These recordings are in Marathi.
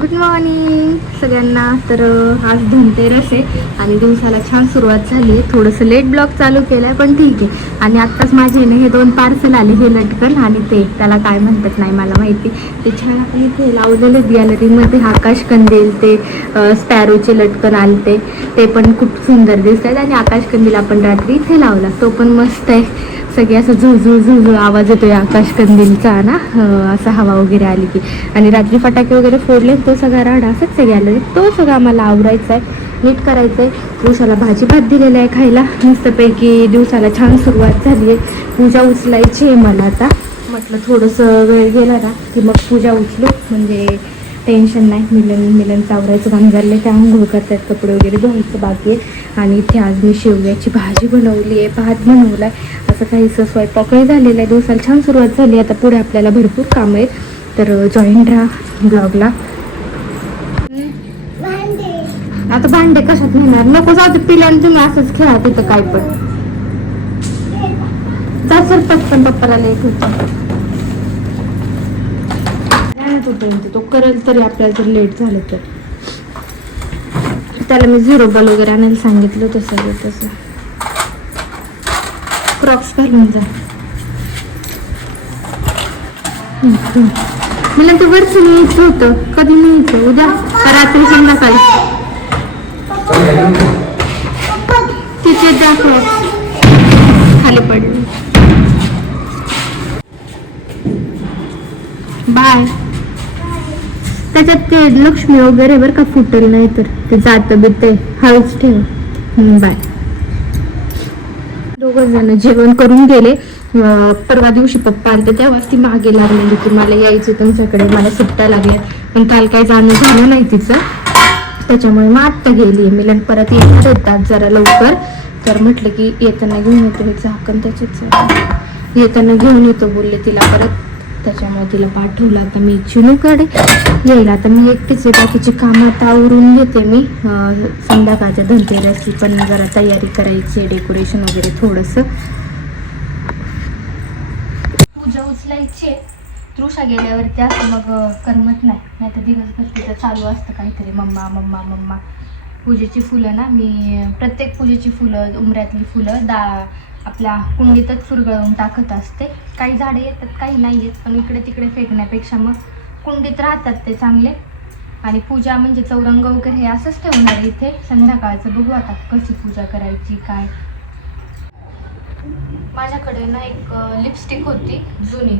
गुड मॉर्निंग सगळ्यांना. तर आज धनतेरस आहे आणि दिवसाला छान सुरुवात झाली आहे. थोडंसं लेट ब्लॉग चालू केलं आहे पण ठीक आहे. आणि आत्ताच माझे ना हे दोन पार्सल आले हे लटकन आणि ते. त्याला काय म्हणतात नाही मला माहिती. ते छान आपण इथे. लावलेले गॅलरीमध्ये आकाश कंदील ते स्पॅरोचे लटकन आलते. ते पण खूप सुंदर दिसत आहेत आणि आकाश कंदील आपण रात्री इथे लावला. तो पण मस्त आहे. सगळे असं झुळझुळ झुळझुळ आवाज येतोय आकाश कंदीलचा ना. असं हवा वगैरे आली की. आणि रात्री फटाके वगैरे फोडले तो सगळा राडा असंच गॅलरी तो सगळा मला आवरायचा आहे नीट करायचं आहे दिवसाला भाजी भात दिलेला आहे खायला. मस्तपैकी दिवसाला छान सुरुवात झाली आहे पूजा उचलायची आहे मला आता. म्हटलं थोडंसं वेळ गेला ना की मग पूजा उचलू. म्हणजे टेन्शन नाही मिलन मिलनचं आवरायचं काम झालं त्या आंघोळ करतात कपडे वगैरे धुवायचं बाकी आहे. आणि इथे आज मी शेवग्याची भाजी बनवली आहे भात बनवला आहे असं काहीसं स्वयंपाकही झालेलं आहे. दिवसाला छान सुरुवात झाली आता पुढे आपल्याला भरपूर कामं आहेत. तर जॉईंट राहा ब्लॉगला आता भांडे कशात नेणार? नको जाऊ पिल्याने तुम्ही असंच खेळा तिथं काय पण. सर पटकन पप्पाला लेट होतं ते, करेल तरी आपल्याला जर लेट झालं तर. त्याला मी झिरो बॉल वगैरे आणायला सांगितलं होतं सगळं तसं. क्रॉक्स घालून जा. मला ते वरचं न्यायचं होतं कधी न्यायचं? उद्या? रात्री संध्याकाळी. तिथे दाखव. खाली पडली बाय. त्याच्यात ते लक्ष्मी वगैरे बरं का फुटेल नाही तर. ते जातं बिते ते. हळूच ठेव. हम्म, बाय. दोघं जण जेवण करून गेले. परवा दिवशी पप्पा आले तेव्हाच ती मागे लागलेली. की मला यायचं तुमच्याकडे. मला सुट्ट्या लागल्या. पण काल काय जाणं झालं नाही तिचं. त्याच्यामुळे मग आत्ता गेली आहे. मिलन परत येणार होतात जरा लवकर. तर म्हटलं की येताना घेऊन येतो. मी झाकण त्याच्याच येताना घेऊन येतो बोलले तिला परत. त्याच्यामुळे तिला पाठवलं. आता मी चिनूकडे येईल. आता मी एकटीच आहे. बाकीची कामं आता आवरून घेते मी. संध्याकाळच्या धनतेरसची पण जरा तयारी करायची डेकोरेशन वगैरे थोडंसं. पूजा उचलायची आहे. तृषा गेल्यावरती असं मग करमत नाही. नाही तर दिवसभर तिथं चालू असतं काहीतरी. Mamma mamma mamma. पूजेची फुलं ना मी प्रत्येक पूजेची फुलं उमऱ्यातली फुलं दा आपल्या कुंडीतच चुरगळवून टाकत असते. काही झाडे येतात काही नाही येत पण इकडे तिकडे फेकण्यापेक्षा मग कुंडीत राहतात ते चांगले. आणि पूजा म्हणजे चौरंग वगैरे हे असंच ठेवणार आहे इथे. संध्याकाळचं बघू आता कशी पूजा करायची काय. माझ्याकडे ना एक लिपस्टिक होती जुनी.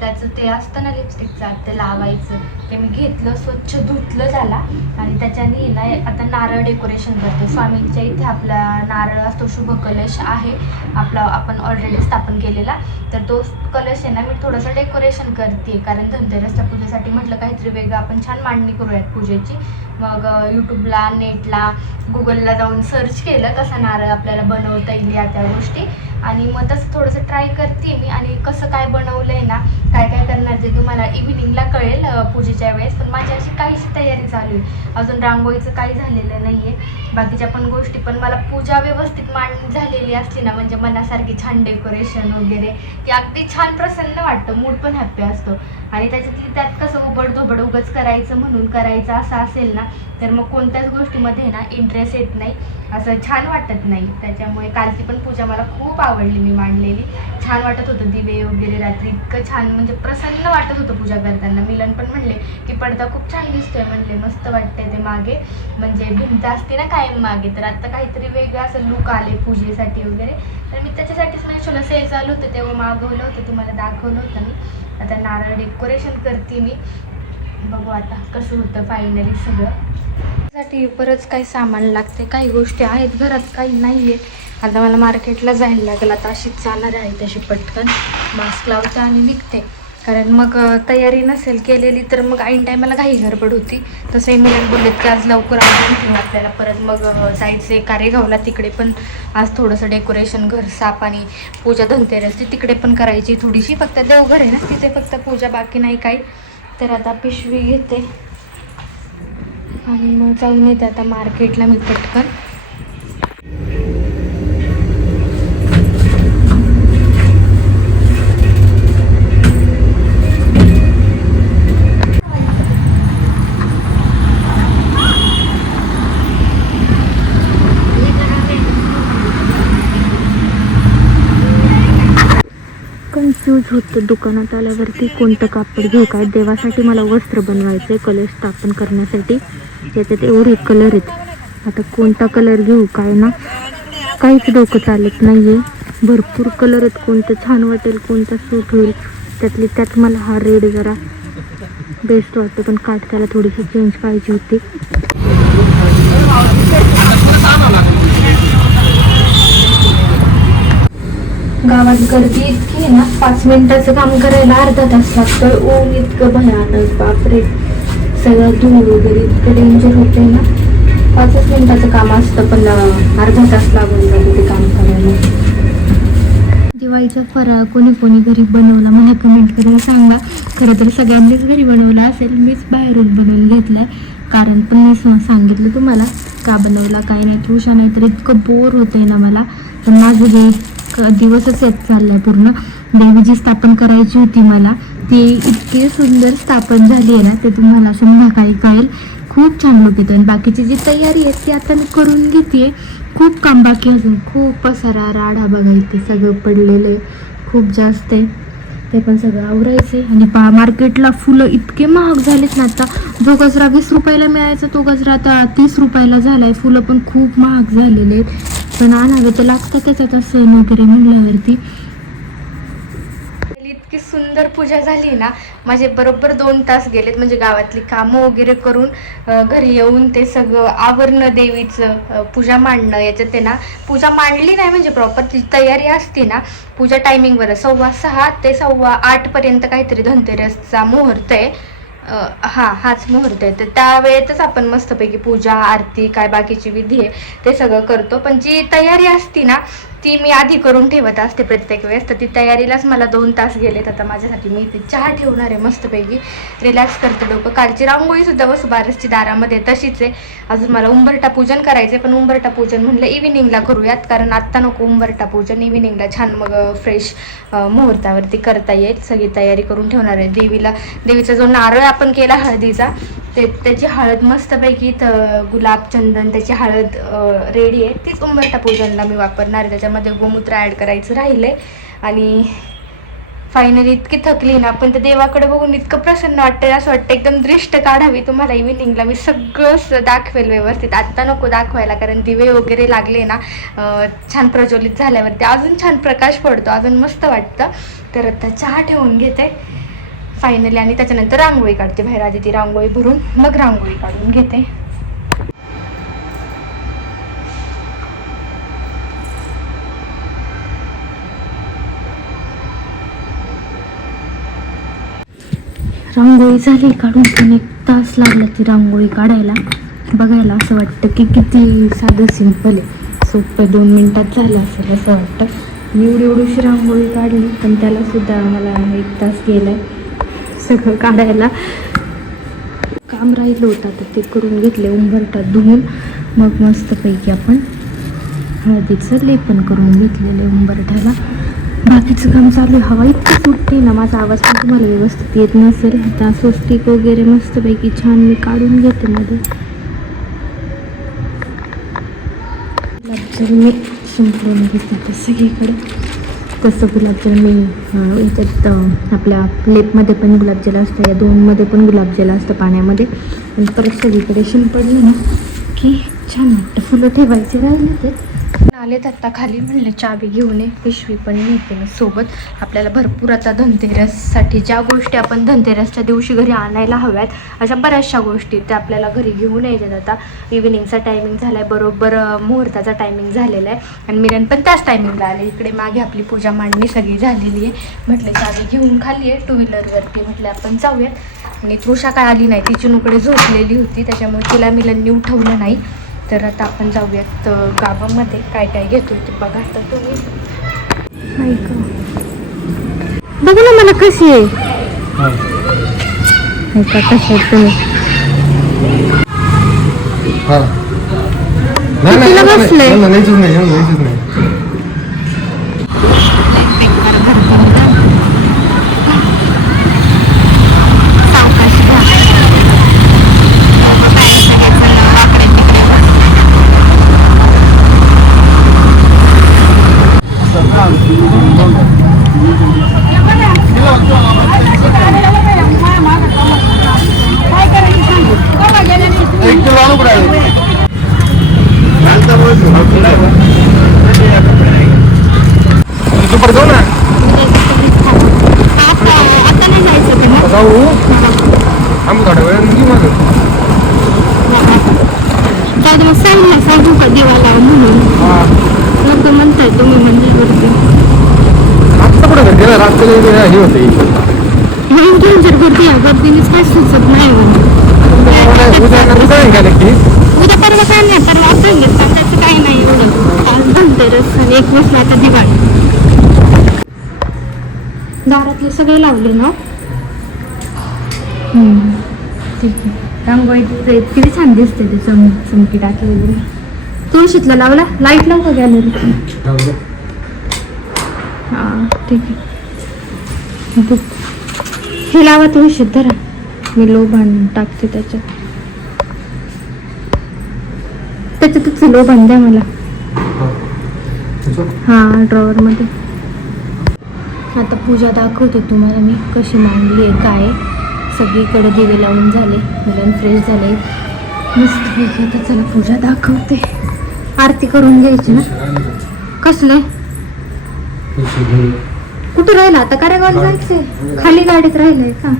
त्याचं ते असतं ना लिपस्टिकचं ते लावायचं. ते मी घेतलं स्वच्छ धुतलं त्याला आणि त्याच्याने ना आता नारळ डेकोरेशन करते. स्वामींच्या इथे आपला नारळ असतो शुभ कलश आहे. आपला आपण ऑलरेडी स्थापन केलेला. तर तो कलश आहे ना मी थोडंसं डेकोरेशन करते. कारण धनतेरसच्या पूजेसाठी म्हटलं काहीतरी वेगळं आपण छान मांडणी करूयात पूजेची. मग यूट्यूबला नेटला गुगलला जाऊन सर्च केलं कसं नारळ आपल्याला बनवता येईल या त्या गोष्टी. आणि मग तसं थोडंसं ट्राय करते मी. आणि कसं काय बनवलं आहे ना काय काय करणार ते तुम्हाला इव्हिनिंगला कळेल पूजेच्या वेळेस. पण माझी अशी काहीशी तयारी चालू आहे. अजून रांगोळीचं काही झालेलं नाही आहे बाकीच्या पण गोष्टी पण मला पूजा व्यवस्थित मांड झालेली असली ना म्हणजे मनासारखी छान डेकोरेशन वगैरे की अगदी छान प्रसन्न वाटतं. मूड पण हॅप्पी असतो. आणि त्याच्यातली त्यात कसं उबड धोबड उगच करायचं म्हणून करायचं असं असेल ना तर मग कोणत्याच गोष्टीमध्ये ना इंटरेस्ट येत नाही. असं छान वाटत नाही. त्याच्यामुळे कालची पण पूजा मला खूप आवडली मी मांडलेली. छान वाटत होतं दिवे वगैरे रात्री इतकं छान म्हणजे प्रसन्न वाटत होतं पूजा करताना. मिलन पण म्हणले की पडदा खूप छान दिसतोय. म्हणले मस्त वाटते ते मागे. म्हणजे भिंत असते ना कायम मागे तर आता काहीतरी वेगळं असं लुक आले पूजेसाठी वगैरे. तर मी त्याच्यासाठीच म्हणजे छोलं सेल चालू होतं तेव्हा मागवलं होतं तुम्हाला दाखवलं होतं मी. आता नारळ डेकोरेशन करते मी. बघू आता कसं होतं फायनली सगळं. साठी बरंच काही सामान लागते काही गोष्टी आहेत घरात काही नाही आहे आता मला मार्केटला जायला लागेल आता अशीच जाणार आहे तशी पटकन. मास्क लावते आणि निघते. कारण मग तयारी नसेल केलेली तर मग ऐन टायमाला घाई गडबड होती. तसंही मी बोललेत की आज लवकर आवडून आपल्याला परत मग अं, जायचे कारेगावला तिकडे पण आज थोडंसं डेकोरेशन घर साफ आणि पूजा धनतेरस ती तिकडे पण करायची थोडीशी. फक्त देवघर आहे ना तिथे फक्त पूजा बाकी नाही काही. तर आता पिशवी घेते. आणि मग जाऊन येते आता मार्केटला मी पटकन. कन्फ्यूज होतं दुकानात आल्यावरती कोणतं कापड घेऊ काय? देवासाठी मला वस्त्र बनवायचं आहे कलर स्थापन करण्यासाठी. त्याच्यात एवढे कलर आहेत. आता कोणता कलर घेऊ काय ना? काहीच डोकं चालत नाही आहे भरपूर कलर आहेत. कोणतं छान वाटेल कोणता सूट होईल. त्यातली त्यात मला हा रेड जरा बेस्ट वाटतो. पण काट त्याला थोडीशी चेंज पाहिजे होती. गावात गर्दी इतकी आहे ना पाच मिनिटाचं काम करायला अर्धा तास लागतोय. ऊन इतकं भयानक बापरे. सगळं धूळ वगैरे इतकं डेंजर होते ना. पाचच मिनिटाचं काम असतं पण अर्धा तास लागून जातो ते काम करायला. दिवाळीचा फराळ कोणी कोणी घरी बनवला मला कमेंट करून सांगा. खरं तर सगळ्यांनीच घरी बनवला असेल मीच बाहेरून बनवून घेतला. कारण पण मी सांगितलं तुम्हाला का बनवला काय नाही तुषा नाही तर इतकं बोर होतंय ना मला. पण माझं जे दिवसच येत चाललाय पूर्ण. देवीची स्थापन करायची होती मला ती इतकी सुंदर स्थापन झाली आहे ना ते तुम्हाला संध्याकाळी कळेल खूप छान लोक येतो. आणि बाकीची जी तयारी आहे ती आता मी करून घेते खूप काम बाकी अजून खूप पसारा राडा बघायचे सगळं पडलेलं आहे. खूप जास्त आहे. ते पण सगळं आवरायचे आणि पा मार्केटला फुलं इतके महाग झालेत ना आता. जो गजरा वीस रुपयाला मिळायचा तो गजरा आता तीस रुपयाला झाला आहे फुलं पण खूप महाग झालेले आहेत. पण आणावे तर लागतातच आता सण वगैरे म्हणल्यावरती. इतकी सुंदर पूजा झाली ना माझे बरोबर दोन तास गेलेत म्हणजे गावातली कामं वगैरे करून घरी येऊन ते सगळं आवरणं देवीचं पूजा मांडणं याच्यात ते ना पूजा मांडली नाही म्हणजे प्रॉपर ती तयारी असते ना पूजा टायमिंगवर सव्वा सहा ते सव्वा आठ पर्यंत काहीतरी धनतेरसचा मुहूर्त आहे. हा हाच मुहूर्त आहे. तर त्यावेळेतच आपण मस्तपैकी पूजा आरती काय बाकीची विधी आहे ते सगळं करतो. पण जी तयारी असती ना ती मी आधी करून ठेवत असते प्रत्येक वेळेस. तर ती तयारीलाच मला दोन तास गेलेत. आता माझ्यासाठी मी इथे चहा ठेवणार आहे मस्तपैकी. रिलॅक्स करते डोकं कालची रांगोळीसुद्धा वसुबारसची दारामध्ये. तशीच आहे. अजून मला उंबरटा पूजन करायचे पण उंबरटा पूजन म्हणलं इव्हिनिंगला करूयात. कारण आत्ता नको उंबरटा पूजन. इव्हिनिंगला छान मग फ्रेश मुहूर्तावरती करता येईल. सगळी तयारी करून ठेवणार आहे. देवीला देवीचा जो नारळ आपण केला हळदीचा ते त्याची हळद मस्तपैकी तर गुलाब चंदन त्याची हळद रेडी आहे. तीच उंबरटा पूजनला मी वापरणार आहे. त्याच्यामध्ये गोमूत्र ॲड करायचं राहिलं आहे आणि फायनली इतकी थकली ना पण त्या देवाकडे बघून इतकं प्रसन्न वाटतं असं वाटतं एकदम दृष्ट काढावी तुम्हाला इव्हिनिंगला मी सगळं दाखवेल व्यवस्थित. आत्ता नको दाखवायला कारण दिवे वगैरे लागले ना छान प्रज्वलित झाल्यावरती अजून छान प्रकाश पडतो अजून मस्त वाटतं. तर आता चहा ठेवून घेते. फायनली आणि त्याच्यानंतर रांगोळी काढते बाहेर आधी ती रांगोळी भरून मग रांगोळी काढून घेते. रांगोळी झाली काढून पण एक तास लागला ती रांगोळी काढायला. बघायला असं वाटतं की किती साधं सिंपल आहे. सोपं दोन मिनटात झालं असेल असं वाटतं. मी एवढी एवढीशी रांगोळी काढली पण त्याला सुद्धा मला एक तास गेलाय. सगळं काढायला. काम राहिलं होतं तर ते करून घेतले उंबरटात धुवून. मग मस्तपैकी आपण हळदीचं लेपन करून घेतलेलं उंबरठ्याला. बाकीचं काम चालू हवा इतकी सुटते ना माझा आवाज पण तुम्हाला व्यवस्थित येत नसेल. आता स्वस्तिक वगैरे मस्तपैकी छान मी काढून घेते मध्ये. गुलाबजाम मी शिंपडून घेते सगळीकडे. तसं गुलाबजल मी याच्यात आपल्या लेपमध्ये पण गुलाबजल असतं या दोनमध्ये पण गुलाबजल असतं पाण्यामध्ये. आणि परत सगळीकडे शिंपडलं ना की छान वाटतं. फुलं ठेवायचे राहिले ते आलेत आता खाली म्हणले चावी घेऊन ये. पिशवी पण नेते मी सोबत. आपल्याला भरपूर आता धनतेरससाठी ज्या गोष्टी आपण धनतेरसच्या दिवशी घरी आणायला हव्यात अशा बऱ्याचशा गोष्टी त्या आपल्याला घरी घेऊन यायच्यात आता. इव्हिनिंगचा टायमिंग झाला आहे बरोबर मुहूर्ताचा टायमिंग झालेला आहे. आणि मिलन पण त्याच टायमिंगला आले. इकडे मागे आपली पूजा मांडणी सगळी झालेली आहे. म्हटलं चावी घेऊन खाली आहे टू व्हीलरवरती म्हटलं आपण जाऊयात. आणि तृषा काय आली नाही तिची नुकडे झोपलेली होती. त्याच्यामुळे तिला मिलननी उठवलं नाही. तर आता आपण जाऊयात गावामध्ये काय काय घेतो ते बघा तर तुम्ही बघा ना मला कशी आहे ऐका कशी आहे तुम्ही हा नाही नाही कितीला एवढं नाही, बसलंय? एवढं न्यायचंच नाही एवढं न्यायचंच नाही जाऊ दे मग सांग ना सांगू का देवाला म्हणून नको म्हणताय तुम्ही मंदिरवरती आमचं कुठं गर्दी ना गर्दी आहे. गर्दीनेच काय सुचत नाही उद्या परवा काय नाही परवा असं घेतलं त्याचं काही नाही एवढं. आज धनतेरस आणि आता दिवाळी. दारातले सगळे लावले ना? हम्म, ठीक आहे रांगोळी किती छान दिसते ते चम चमकी टाकलेली. तुळशीतला लावला? लाइट लावू का गॅलरी हां ठीक आहे. हे लावा तुम्ही शुद्ध राहा. मी लोभान टाकते त्याच्यात. त्याच्यातच लोभान द्या मला. हां ड्रॉवरमध्ये आता पूजा दाखवते तुम्हाला मी कशी मांडली आहे काय सगळीकडे दिवे लावून झाले मुलं फ्रेश झाले. मस्त आता चला पूजा दाखवते. आरती करून घ्यायची ना. कसले? कुठे राहिला आता? कारेगावला जायचंय. खाली गाडीत राहिलंय का?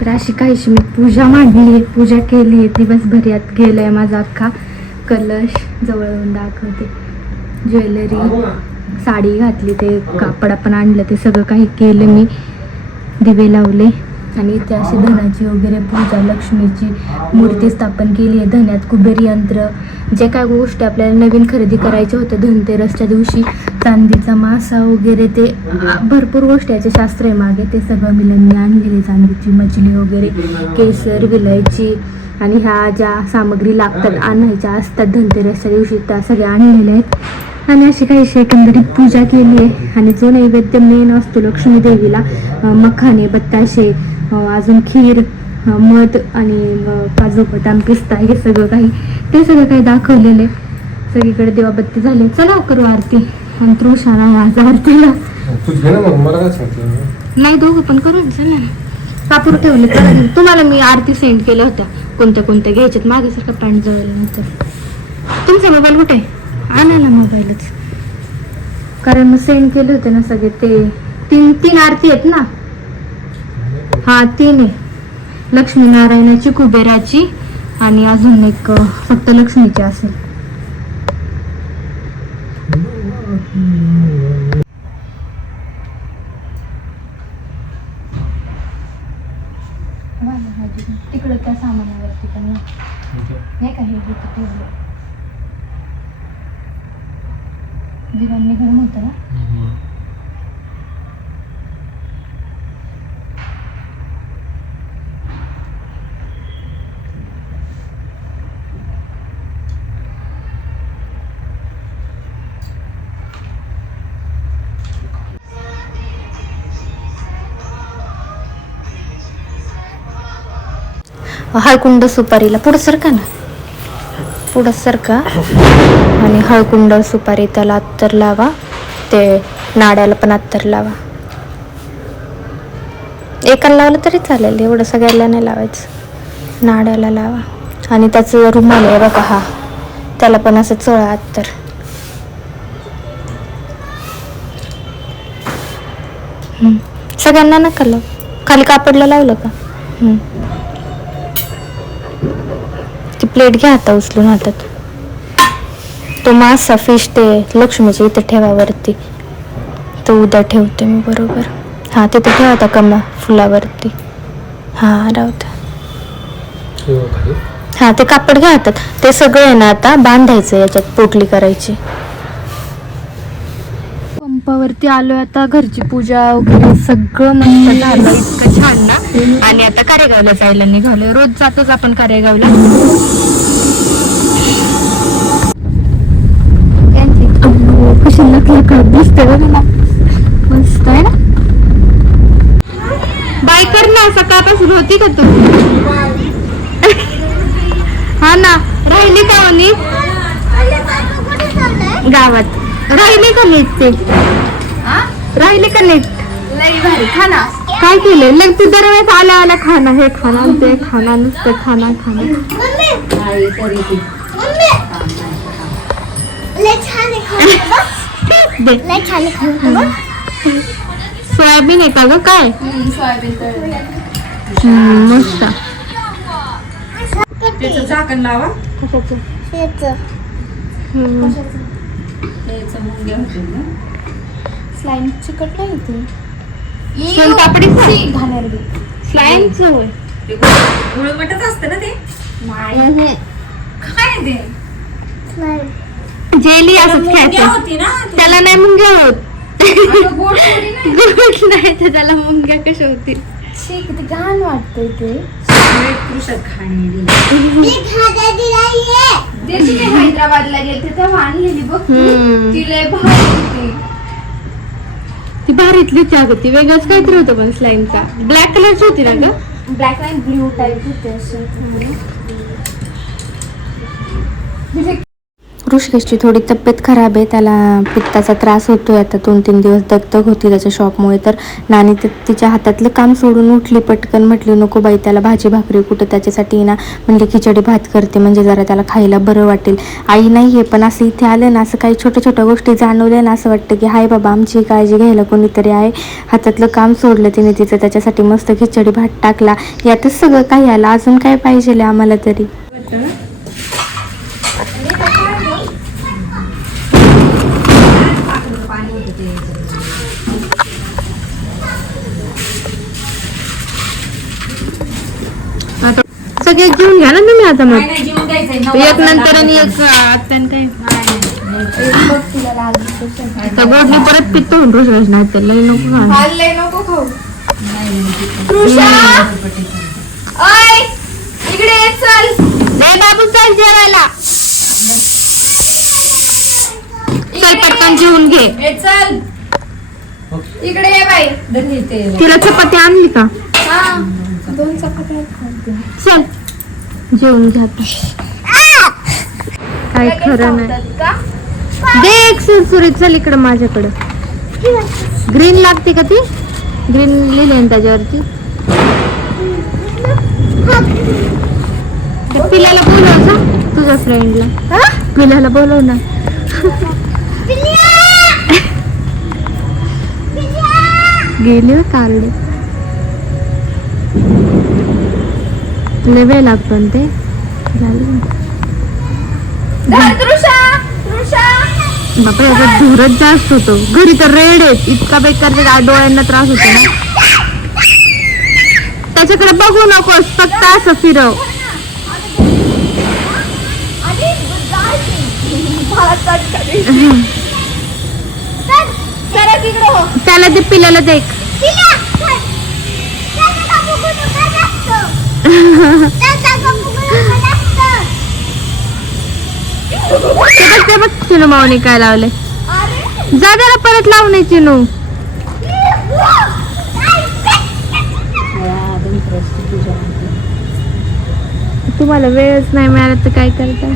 तर अशी काहीशी मी पूजा मांडली आहे पूजा केली. आहे दिवसभर यात गेलाय माझा अख्खा कलश जवळ येऊन दाखवते. ज्वेलरी साडी घातली ते कापड आपण आणलं ते सगळं काही केलं मी. दिवे लावले. आणि इथे अशी धनाची वगैरे पूजा लक्ष्मीची मूर्ती स्थापन केली आहे. धन्यात कुबेर यंत्र. जे काय गोष्टी आपल्याला नवीन खरेदी करायच्या होत्या धनतेरसच्या दिवशी चांदीचा मासा वगैरे ते भरपूर गोष्टी याचे शास्त्र आहे मागे. ते सगळं मिलनने आणलेले चांदीची मछली वगैरे केसर विलायची आणि ह्या ज्या सामग्री लागतात आणायच्या असतात धनतेरसच्या दिवशी त्या सगळ्या आणलेल्या आहेत. आणि अशी काहीशी एकंदरीत पूजा केली आहे. आणि जो नैवेद्य मेन असतो लक्ष्मी देवीला मखाने बत्ताशे अजून खीर मध आणि काजू बदाम पिस्ता हे सगळं काही ते सगळं काही दाखवलेलं सगळीकडे देवाबत्ती झाली चला करू आरती. आणि तृषाला आज आरतीला. नाही दोघं पण करू ना चला ना. कापूर ठेवले. तुम्हाला मी आरती सेंड केल्या होत्या. कोणत्या कोणत्या घ्यायच्यात? मागे सारखं पॅन्ट नंतर तुमचा मोबाईल कुठे आहे? आणा ना मोबाईलच. कारण मग सेंड केले होते ना सगळे ते. तीन तीन आरती आहेत ना? हा तीन आहे. लक्ष्मीनारायणाची कुबेराची आणि अजून एक फक्त लक्ष्मीची असेल. हळकुंड सुपारीला. पुढं सरका ना? पुढं सरका आणि हळकुंड सुपारी त्याला अत्तर लावा. ते नाड्याला पण अत्तर लावा. एकाला लावलं तरी चालेल एवढं सगळ्याला नाही लावायचं. नाड्याला लावा. आणि त्याचं रुमाल आहे बघा हा. त्याला पण असं चळा अत्तर. सगळ्यांना नका लाव. खाली कापडला लावलं का? हम्म. ती प्लेट घ्या आता उचलून हातात. तो मासा फिश ते लक्ष्मीच्या इथे ठेवावरती तो उद्या ठेवते मी बरोबर. हा तिथे ठेवा आता कमा फुलावरती. हा राहू हा ते कापड घ्या हातात. ते सगळं आहे ना आता बांधायचं याच्यात पोटली करायची. पंपावरती आलोय आता घरची पूजा वगैरे सगळं मस्त झालं. इतकं छान ना? आणि आता कारेगावला जायला निघालोय. रोज जातोच आपण कारेगावला. कशी लखलखत दिसते बघ ना मस्त आहे ना? बाय कर ना सकाळपासून होती का तू? हा ना. राहिली का म्हणी गावात. राहिली का नीट ते? राहिली का नीट? खाना काय केलं लग तू दरवेळेस आल्या आल्या खाना हे खाना ते खाना नुसतं खाना खाना दे. सोयाबीन आहे का ग? काय? हम्म, मस्त. त्याचं झाकण लावा. कशाचं? हम्म. स्लाईम चिकट नाही ते सोनपापडी घाणेरडी स्लाईमचं होय गुळमटच असतं ना ते? नाही. काय ते? जेली असंच मुंग्या खायचं होती ना ते. त्याला नाही मुंग्या होत. अगं, गोड थोडी नाही. गोड नाही तर त्याला मुंग्या कशा होतील? किती घाण वाटतंय ते. सगळे कृषक हैदराबादला गेलते तेव्हा आणलेली बघ तू. हम्म. ती लय भारी होती. ती भारीतली होती अगं ती वेगळंच काहीतरी होतं पण स्लाईमचा ब्लॅक कलरची होती ना ग? ब्लॅक अँड ब्ल्यू टाईप होते असे ऋषिकेशची थोडी तब्येत खराब आहे त्याला पित्ताचा त्रास होतोय आता दोन तीन दिवस दगदग होती त्याच्या शॉपमुळे तर नानी ते तिच्या हातातलं काम सोडून उठली पटकन म्हटली नको बाई त्याला भाजी भाकरी कुठं त्याच्यासाठी ना म्हणजे खिचडी भात करते म्हणजे जरा त्याला खायला बरं वाटेल. आई नाही आहे पण असं इथे आलं ना असं काही छोट्या छोट्या गोष्टी जाणवल्या ना असं वाटतं की हाय बाबा आमची काळजी घ्यायला कोणीतरी आहे. हातातलं काम सोडलं तिने तिचं त्याच्यासाठी मस्त खिचडी भात टाकला. यातच सगळं काही आलं अजून काय पाहिजे आम्हाला तरी? सगळे घेऊन घ्या ना तुम्ही आता मग एक नंतर आणि. एक आत्यान काय. तर गोडली परत पित्त होऊन रोज नाही नको खा. खाल्लंय नको खाऊ नाही, नाही. कृषा पटेल. ओय इकडे ये चल ए बाबू चल जेवायला चल पटकन जेवून घे चल इकडे ये बाई. तिला चपाती आणली का हा दोन चपात्या चल जेवून घ्या. काय खरं नाही. का? दे एक सुरसुरीत चल इकडं माझ्याकडं. ग्रीन लागते का ती? ग्रीन लिहिले ना त्याच्यावरती. त्या पिल्याला बोलव जा तुझ्या फ्रेंडला पिल्याला बोलव ना. गेली काढले लय वेळ लागतो ते. बापरे याचा धूरच जास्त होतो. घरी तर रेड आहेत. इतका बेकार डोळ्यांना त्रास होतो ना. त्याच्याकडे बघू नकोस फक्त असं फिरव. हो. त्याला ते पिल्याला देख ते बघ ते बघ चिनू मावनी काय लावले. जा त्याला परत लावू नये चिनू. तुम्हाला वेळच नाही मिळाला तर काय करता?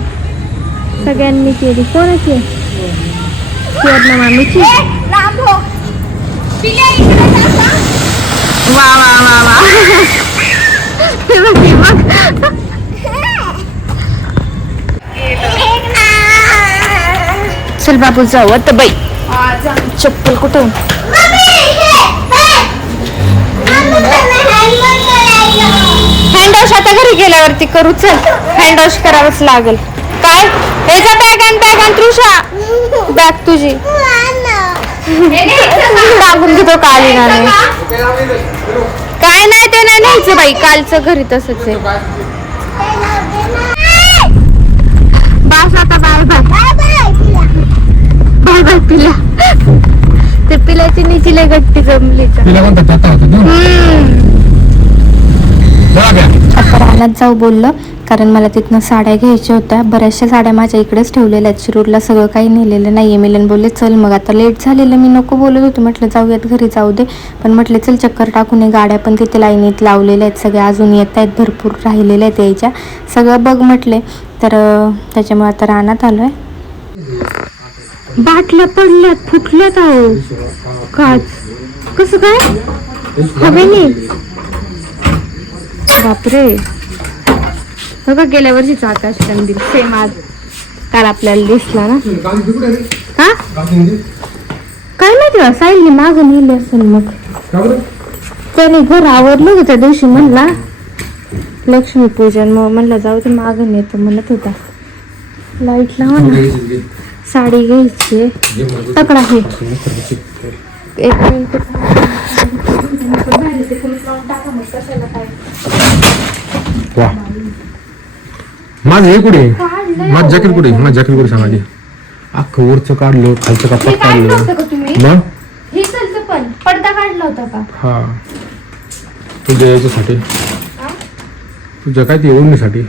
सगळ्यांनी केली. कोणाची? आहे? मामीची हो. वा वा वा वा. बघ, हे बघ. चल बाबू जाऊ आता बाई. चप्पल कुठे हँडवॉश आता घरी गेल्यावरती करू चल. हँडवॉश करावंच लागेल. काय? याचा बॅग आण बॅग आण तृषा. बॅग तुझी. टाकून घेतो काली नाणे. काय नाही ते नाही न्यायचं बाई. कालचं घरी तसंच आहे. बस आता बाय बाय. बाय बाय पिल्या. ते पिल्याची निची लय गट्टी जमली तिला कोणता पत्ता होता हम्म. घ्या. जाऊ बोललं. कारण मला तिथनं साड्या घ्यायच्या होत्या. बऱ्याचशा साड्या माझ्या इकडेच ठेवलेल्या आहेत. शिरूरला सगळं काही नेलेलं नाही आहे मिलन बोलले चल मग आता लेट झालेलं. मी नको बोलत होते. म्हटलं जाऊयात घरी जाऊ दे. पण म्हटलं चल चक्कर टाकून ये. गाड्या पण तिथे लाईनीत लावलेल्या आहेत. सगळ्या अजून येत आहेत. भरपूर राहिलेल्या आहेत यायच्या. सगळं बघ म्हटले. तर त्याच्यामुळे आता रानात आलो आहे बाटल्या पडल्यात फुटल्यात आहो काच कसं काय? हवेने? बापरे. बघा गेल्या वर्षीचा आकाश कंदील सेम आज. काल आपल्याला दिसला ना. हा? काय माहिती साईलने माग नेले असेल मग. त्याने घर आवरलं होतं त्या दिवशी म्हणला. लक्ष्मीपूजन मग म्हणलं जाऊ ते माग नेतो म्हणत होता. लाइट लावा ना. साडी घ्यायची तकडा हे. एक मिनिट. वा. माझं हे कुठे? माझं जॅकेट कुठे? माझं जॅकेट कुठे सांगा आधी अख्खं वरचं काढलं खालचं हे कपाट काढलं काढलं. होतं का तुम्ही? मग? हे चालतं पण. पडदा काढला होता का? हा. तुझ्या याच्यासाठी. हा? तुझ्या काय ते ओढणीसाठी.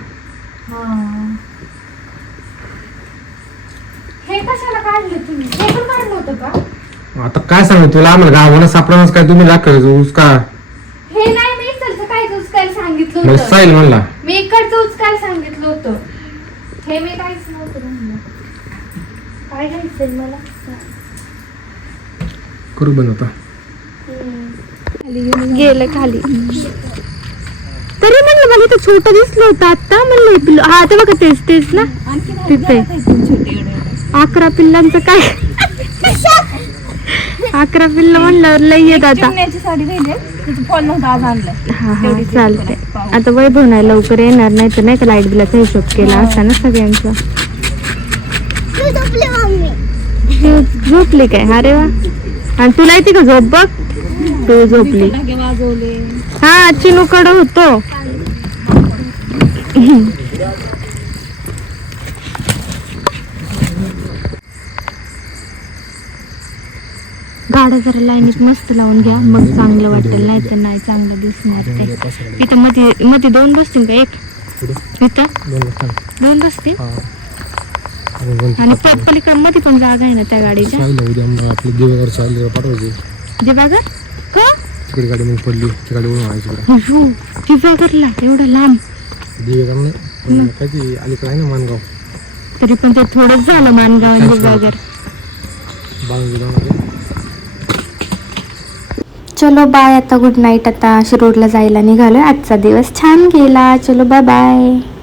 हे. कशाला काढलं तुम्ही? हे पण काढलं होतं का? आता काय सांगू तुला? आम्हाला गावाला सापडानच काय? तुम्ही लाखायचं ऊस का हे नाही मी इकडचं काय उचकायला सांगितलं मग होतं. साईल म्हणला मी इकडचं उचकायला सांगितलं होतं? हे मी काहीच नव्हतं म्हणलं. काय घ्यायचंय मला? करू बंद आता. गेलं खाली. तरी म्हणलं मला इथं छोटं दिसलं होतं आता म्हणलं हे पिल्लू हा ते बघा तेच तेच ना. तिथे. अकरा पिल्लांचं काय? अकरा पिल्ल म्हणल्यावर लई येत आता. साडी पाहिजे फॉल नव्हता आज आणलाय. हा हा चालतंय. आता वैभव नाही लवकर येणार नाही तर नाही का लाइट बिलाचा हिशोब केला असता ना सगळ्यांचा? तू झोपली काय? अरे वा. आणि तुला येते का झोप बघ? तू झोपली. धागे वाजवले. हा चिनूकडं होतो. गाड्या जरा लाईनीत मस्त लावून घ्या. मग चांगलं वाटेल. नाही तर नाही चांगलं दिसणार ते. इथं मध्ये मध्ये दोन बसतील का एक? इथं? दोन बसतील? आणि पलीकडे मध्ये पण जागा आहे ना त्या गाडीच्या? आपलं देवावर चालले पाठवायचे. जे बागा का? तिकडे गाडी मग पडली. गाडी दिवागरला एवढा लांब. दिवेगाव काय ती अलीकडे आहे ना मानगाव. तरी पण ते थोडंच झालं मानगाव दिवागर चलो बाय आता गुड नाईट आता शिरोडला जायला निघालो आजचा दिवस छान गेला. चलो बाय बाय